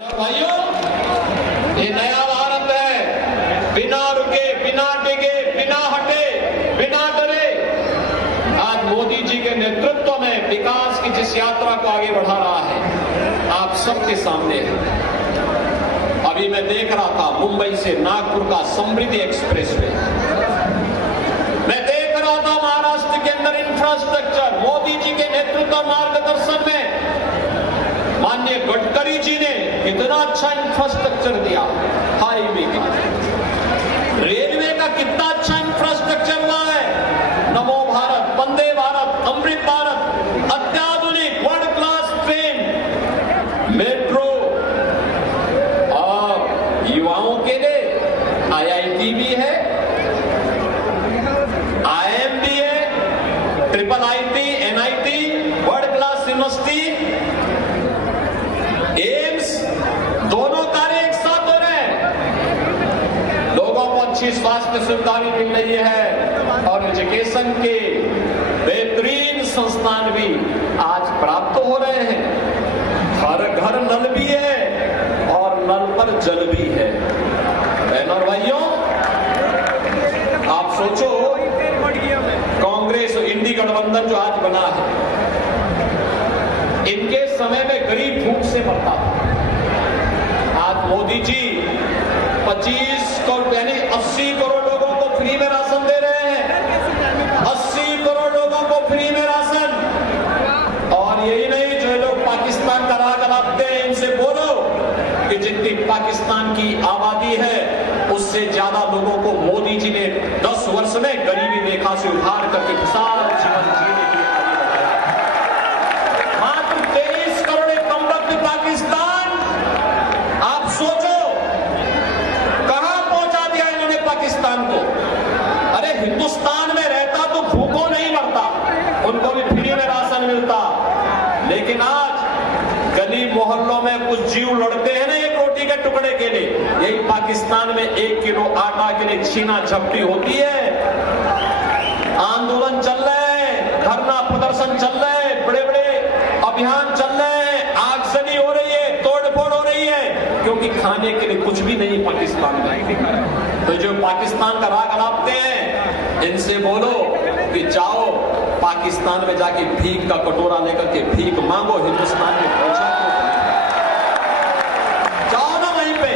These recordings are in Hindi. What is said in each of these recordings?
भाइयों, ये नया भारत है। बिना रुके, बिना टिके, बिना हटे, बिना डरे आज मोदी जी के नेतृत्व में विकास की जिस यात्रा को आगे बढ़ा रहा है, आप सबके सामने है। अभी मैं देख रहा था मुंबई से नागपुर का समृद्धि एक्सप्रेसवे, मैं देख रहा था महाराष्ट्र के अंदर इंफ्रास्ट्रक्चर मोदी जी के नेतृत्व मार्गदर्शन में माननीय गडकरी जी ने कितना अच्छा इंफ्रास्ट्रक्चर दिया। हाईवे का, रेलवे का कितना अच्छा इंफ्रास्ट्रक्चर हुआ है। नमो भारत, वंदे भारत, अमृत भारत, अत्याधुनिक वर्ल्ड क्लास ट्रेन, मेट्रो और युवाओं के लिए IIT भी है, IIM भी है, triple IT, NIT, world class university, AIIMS, दोनों कार्य एक साथ हो रहे हैं। लोगों को अच्छी स्वास्थ्य सुविधा भी मिल रही है और एजुकेशन के बेहतरीन संस्थान भी आज प्राप्त हो रहे हैं। हर घर नल भी है और नल पर जल भी है। बहनों और भाइयों, आप सोचो कांग्रेस और इंडी गठबंधन जो आज बना है, इनके समय में गरीब भूख से मरता था। आज मोदी जी 25 करोड़ यानी 80 करोड़ लोगों को फ्री में राशन दे रहे हैं। 80 करोड़ लोगों को फ्री में राशन। और यही नहीं, जो लोग पाकिस्तान का राग अलापते हैं, इनसे बोलो कि जितनी पाकिस्तान की आबादी है उससे ज्यादा लोगों को मोदी जी ने 10 वर्ष में गरीबी रेखा से उभार करके खुशहाल जीवन जीने की पाकिस्तान, आप सोचो कहां पहुंचा दिया इन्होंने पाकिस्तान को। अरे हिंदुस्तान में रहता तो भूखों नहीं मरता, उनको भी फ्री में राशन मिलता। लेकिन आज गली मोहल्लों में कुछ जीव लड़ते हैं ना एक रोटी के टुकड़े के लिए, यही पाकिस्तान में 1 किलो आटा के लिए छीना झपटी होती है। आंदोलन चल रहे हैं, धरना प्रदर्शन चल रहे हैं, बड़े बड़े अभियान चल रहे हैं, आगजनी हो रही है, तोड़फोड़ हो रही है, क्योंकि खाने के लिए कुछ भी नहीं पाकिस्तान में। तो जो पाकिस्तान का राग अलापते हैं, इनसे बोलो कि जाओ पाकिस्तान में जाके भीख का कटोरा लेकर के भीख मांगो, हिंदुस्तान में पहुंचा जाओ ना, वहीं पे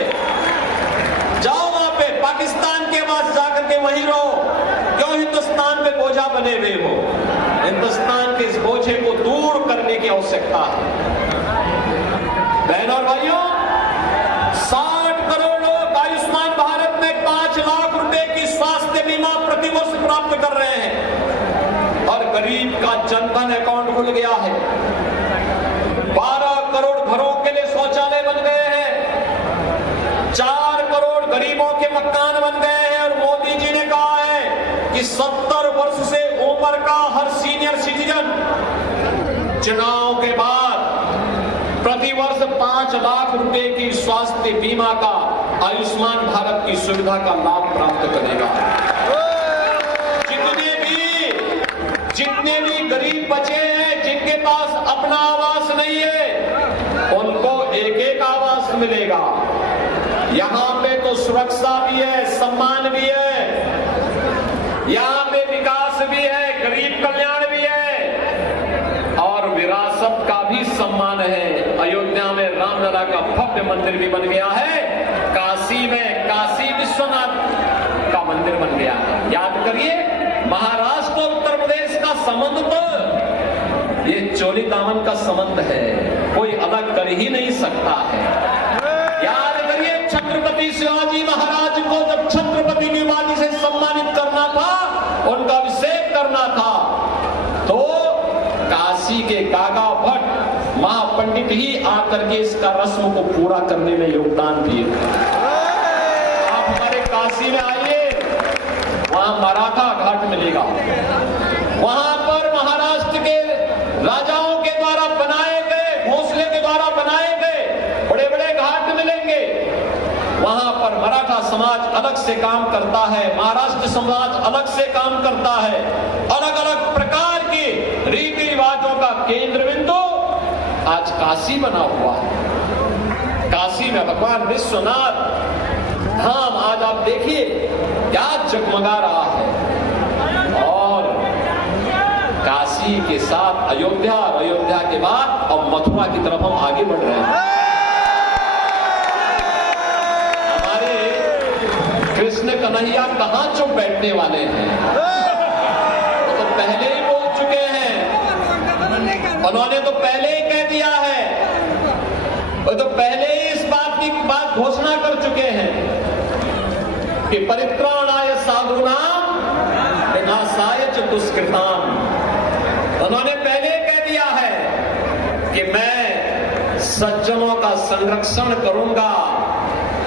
जाओ, वहां पे पाकिस्तान के पास जाकर के वहीं रहो। क्यों हिंदुस्तान में बोझा बने हुए हो? हिंदुस्तान के इस बोझे को दूर करने की आवश्यकता है। बहनों और भाइयों, 60 करोड़ लोग आयुष्मान भारत में 5 लाख रुपए की स्वास्थ्य बीमा प्रतिवर्ष प्राप्त कर रहे हैं और गरीब का जनधन अकाउंट खुल गया है। 12 करोड़ घरों के लिए शौचालय बन गए हैं, 4 करोड़ गरीबों के मकान बन गए हैं। और मोदी जी ने कहा है कि 70 वर्ष से ऊपर का हर सीनियर सिटीजन चुनाव के बाद प्रतिवर्ष 5 लाख रुपए की स्वास्थ्य बीमा का, आयुष्मान भारत की सुविधा का लाभ प्राप्त करेगा। जितने भी गरीब बचे हैं, जिनके पास अपना आवास नहीं है, उनको एक एक आवास मिलेगा। यहां पे तो सुरक्षा भी है, सम्मान भी है, यहां पे विकास भी है, गरीब कल्याण भी है और विरासत का भी सम्मान है। अयोध्या में रामलला का भव्य मंदिर भी बन गया है, काशी में काशी विश्वनाथ का मंदिर बन गया है। याद करिए, महाराष्ट्र और उत्तर प्रदेश का संबंध तो ये चोली दामन का संबंध है, कोई अलग कर ही नहीं सकता है। याद करिए, छत्रपति शिवाजी महाराज को जब छत्रपति की उपाधि से सम्मानित करना था, उनका अभिषेक करना था, तो काशी के काका भट्ट महापंडित ही आकर के इसका रस्म को पूरा करने में योगदान दिए। आप हमारे काशी में आइए, वहां मराठा घाट मिलेगा, वहां पर महाराष्ट्र के राजाओं के द्वारा बनाए गए, भोसले के द्वारा बनाए गए बड़े बड़े घाट मिलेंगे। वहां पर मराठा समाज अलग से काम करता है, महाराष्ट्र समाज अलग से काम करता है। अलग अलग प्रकार के रीति रिवाजों का केंद्र बिंदु आज काशी बना हुआ है। काशी काशी में भगवान विश्वनाथ धाम आज आप देखिए क्या जगमगा रहा है। और काशी के साथ अयोध्या और अयोध्या के बाद अब मथुरा की तरफ हम आगे बढ़ रहे हैं। हमारे कृष्ण कन्हैया कहां चुप बैठने वाले हैं, वो तो पहले ही बोल चुके हैं, उन्होंने तो पहले ही कह दिया है, वो तो पहले ही इस बात की घोषणा कर चुके हैं कि परित्राणाय साधूनां विनाशाय च दुष्कृतां। उन्होंने पहले कह दिया है कि मैं सज्जनों का संरक्षण करूंगा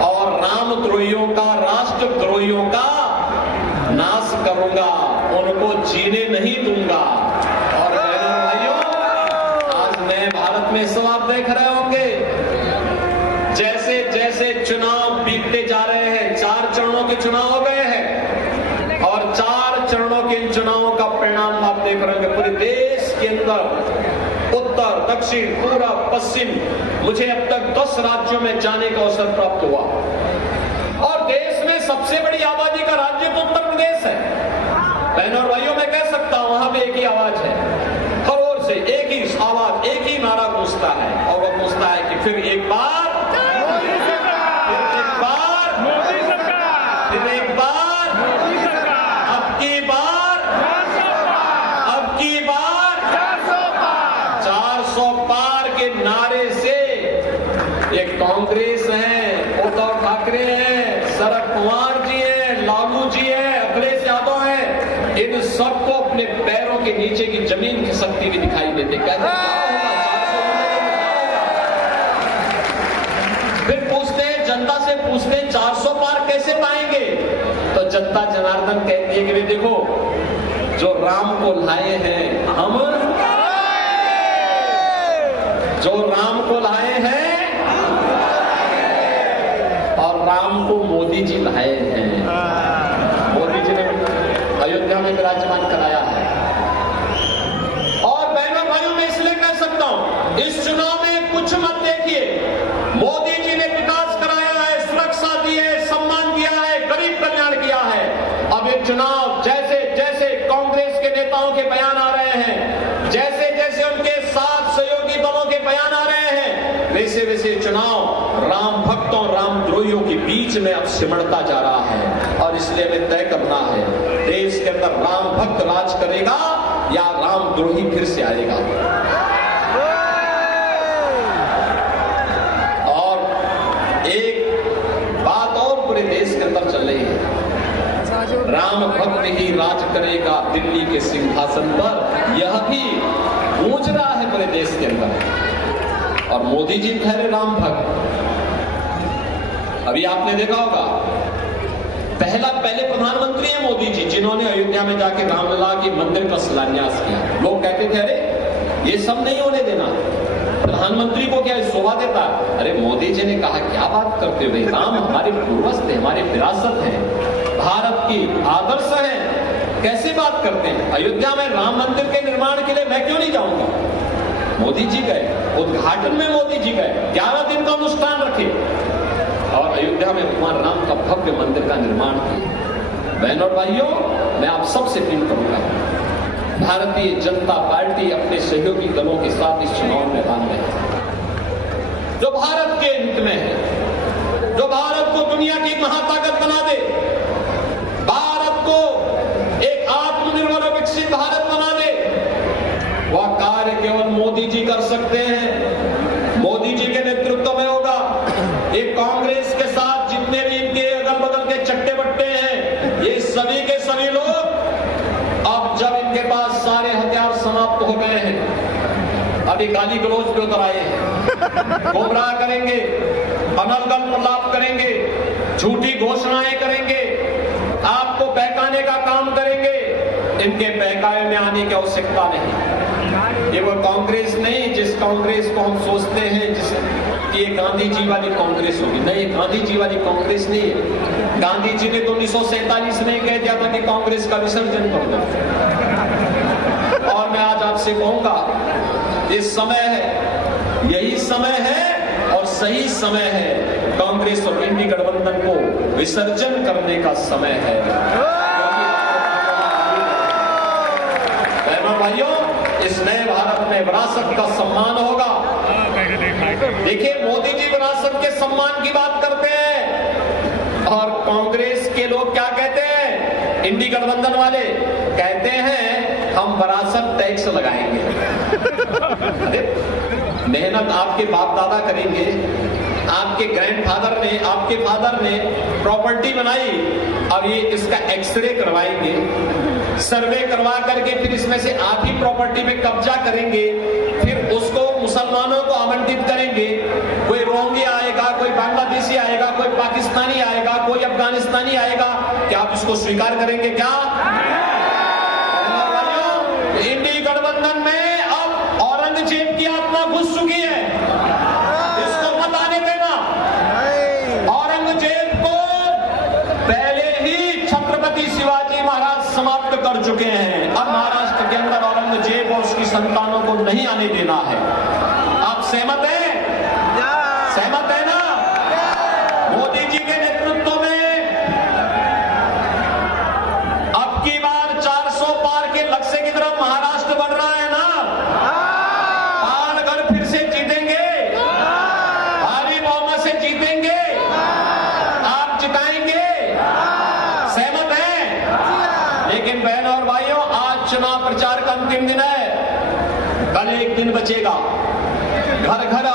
और रामद्रोहियों का, राष्ट्रद्रोहियों का नाश करूंगा, उनको जीने नहीं दूंगा। और बहनों भाइयों, आज नए भारत में सब आप देख रहे होंगे, जैसे जैसे चुनाव बीतते जा रहे हैं, 4 चरणों के चुनाव हो गए हैं और 4 चरणों के इन चुनावों का परिणाम आप देख रहे हैं पूरे देश के अंदर, उत्तर, दक्षिण, पूर्व, पश्चिम। मुझे अब तक 10 राज्यों में जाने का अवसर प्राप्त हुआ और देश में सबसे बड़ी आबादी का राज्य तो उत्तर प्रदेश है। बहनों और भाइयों, मैं कह सकता हूं वहां पे एक ही आवाज है, हर ओर से एक ही आवाज, एक ही नारा गूंजता है और वो गूंजता है कि फिर एक बार, अब की बार 400 पार के नारे से एक कांग्रेस है, उद्धव ठाकरे हैं, शरद पवार जी हैं, लालू जी हैं, अखिलेश यादव हैं, इन सबको अपने पैरों के नीचे की जमीन खिसकती हुई दिखाई देते। कहते फिर पूछते हैं, जनता से पूछते हैं 400 पार कैसे पाएंगे, तो जनता जनार्दन कहती है कि देखो, जो राम को लाए हैं हम, जो राम को लाए हैं और राम को मोदी जी लाए हैं। मोदी जी ने अयोध्या में विराजमान कराया है। और बहनों भाइयों, मैं इसलिए कह सकता हूं, इस चुनाव में कुछ मत देखिए, मोदी जी ने विकास कराया है, सुरक्षा दी है, सम्मान दिया है, गरीब कल्याण किया है। अब ये चुनाव जैसे जैसे कांग्रेस के नेताओं के बयान आ रहे हैं, जैसे जैसे उनके साथ सहयोगी दलों के बयान आ रहे हैं, वैसे वैसे चुनाव राम भक्तों, रामद्रोहियों के बीच में अब सिमटता जा रहा है। और इसलिए हमें तय करना है, देश के अंदर राम भक्त राज करेगा या रामद्रोही फिर से आएगा। और एक बात और पूरे देश के अंदर चल रही है, राम भक्त ही राज करेगा दिल्ली के सिंहासन पर, यह भी गूंज रहा है पूरे देश के अंदर। और मोदी जी ठहरे राम भक्त। अभी आपने देखा होगा, पहले प्रधानमंत्री है मोदी जी, जिन्होंने अयोध्या में जाके रामलला के मंदिर का शिलान्यास किया। लोग कहते थे अरे ये सब नहीं होने देना, प्रधानमंत्री को क्या शोभा देता? अरे मोदी जी ने कहा क्या बात करते हो, राम हमारे पूर्वज थे, हमारे विरासत है, भारत की आदर्श है, कैसे बात करते हैं? अयोध्या में राम मंदिर के निर्माण के लिए मैं क्यों नहीं जाऊंगा? मोदी जी गए, उद्घाटन में मोदी जी गए, 11 दिन का अनुष्ठान रखे और अयोध्या में भगवान राम का भव्य मंदिर का निर्माण किया। बहनों और भाइयों, मैं आप सबसे अपील करूंगा, भारतीय जनता पार्टी अपने सहयोगी दलों के साथ इस चुनाव मैदान में है, जो भारत के हित में है, जो भारत को दुनिया की महाताकत बना दे, भारत को एक आत्मनिर्भर और विकसित भारत बना दे, वह कार्य केवल मोदी जी कर सकते हैं। मोदी जी के नेतृत्व में होगा। एक कांग्रेस के साथ जितने भी इनके अगल बगल के चट्टे बट्टे हैं, ये सभी के सभी लोग अब जब इनके पास सारे हथियार समाप्त हो गए हैं, अभी गाली गलौज पे उतर आए हैं, गुमराह करेंगे, अनर्गल प्रलाप करेंगे, झूठी घोषणाएं करेंगे, आपको बहकाने का काम करेंगे। इनके बहकावे में आने की आवश्यकता नहीं। ये वो कांग्रेस नहीं जिस कांग्रेस को हम सोचते हैं जिस ये गांधी जी वाली कांग्रेस होगी। नहीं, गांधी जी वाली कांग्रेस नहीं है। गांधी जी ने तो 1947 में कह दिया था कि कांग्रेस का विसर्जन कर दो। और मैं आज आपसे कहूंगा, ये समय है, यही समय है और सही समय है कांग्रेस और इंडी गठबंधन को विसर्जन करने का समय है। बहनों भाइयों, इस नए भारत में विरासत का सम्मान होगा। देखिए, मोदी जी विरासत के सम्मान की बात करते हैं और कांग्रेस के लोग क्या कहते हैं, इंडी गठबंधन वाले कहते हैं हम विरासत टैक्स लगाएंगे। अरे मेहनत आपके बाप दादा करेंगे, आपके ग्रैंडफादर ने, आपके फादर ने प्रॉपर्टी बनाई, अब ये इसका एक्सरे करवाएंगे, सर्वे करवा करके फिर इसमें से आप ही प्रॉपर्टी में कब्जा करेंगे, फिर उसको मुसलमानों को आवंटित करेंगे। कोई रोहिंग्या आएगा, कोई बांग्लादेशी आएगा, कोई पाकिस्तानी आएगा, कोई अफगानिस्तानी आएगा, क्या आप इसको स्वीकार करेंगे? क्या इंडी गठबंधन में अब औरंगजेब की आत्मा घुस चुकी है, इसको मत आने देना। औरंगजेब को पहले ही छत्रपति शिवाजी महाराज समाप्त कर चुके हैं। अब महाराष्ट्र के अंदर औरंगजेब और उसकी संतानों को नहीं आने देना है। आप सहमत हैं? सहमत है ना? मोदी जी के नेतृत्व में अब की बार 400 पार के लक्ष्य की तरफ महाराष्ट्र बढ़ रहा है ना? पालगढ़ फिर से जीतेंगे, भारी बहुमत से जीतेंगे, आप जिताएंगे। सहमत हैं? लेकिन बहनों और भाइयों, आज चुनाव प्रचार का अंतिम दिन है, कल एक दिन बचेगा। घर घर